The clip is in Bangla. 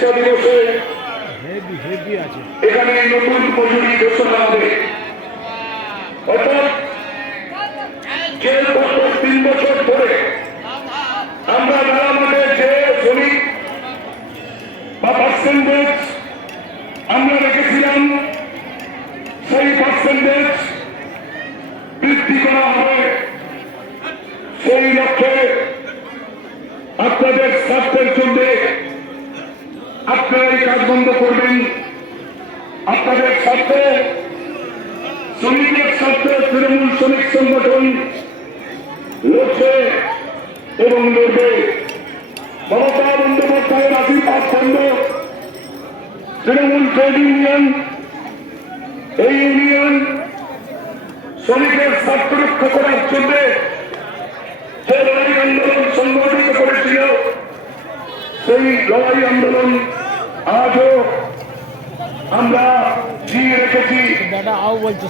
প্রতিষ্ঠা দিবসে এখানে নতুন মজুরি ঘোষণা হবে। অর্থাৎ যে গত 3 বছর ধরে আমরা মেরামতের যে শ্রমিক বা পার্সেন্টেজ আমরা রেখেছিলাম, সেই পার্সেন্টেজ বৃদ্ধি করা হবে। সেই লক্ষ্যে আপনাদের স্বার্থের জন্য আপনারা এই কাজ বন্ধ করবেন। আপনাদের স্বার্থে, শ্রমিকের স্বার্থে তৃণমূল শ্রমিক সংগঠন লড়ছে এবং লড়বে। মমতা বন্দ্যোপাধ্যায়ের আশীর্বাদ কেন্দ্র তৃণমূল ট্রেড ইউনিয়ন, এই ইউনিয়ন শ্রমিকের স্বার্থ রক্ষা করার জন্য যে লড়াই আন্দোলন সংগঠিত করেছিল, সেই লড়াই আন্দোলন আজও আমরা জিয়ে রেখেছি।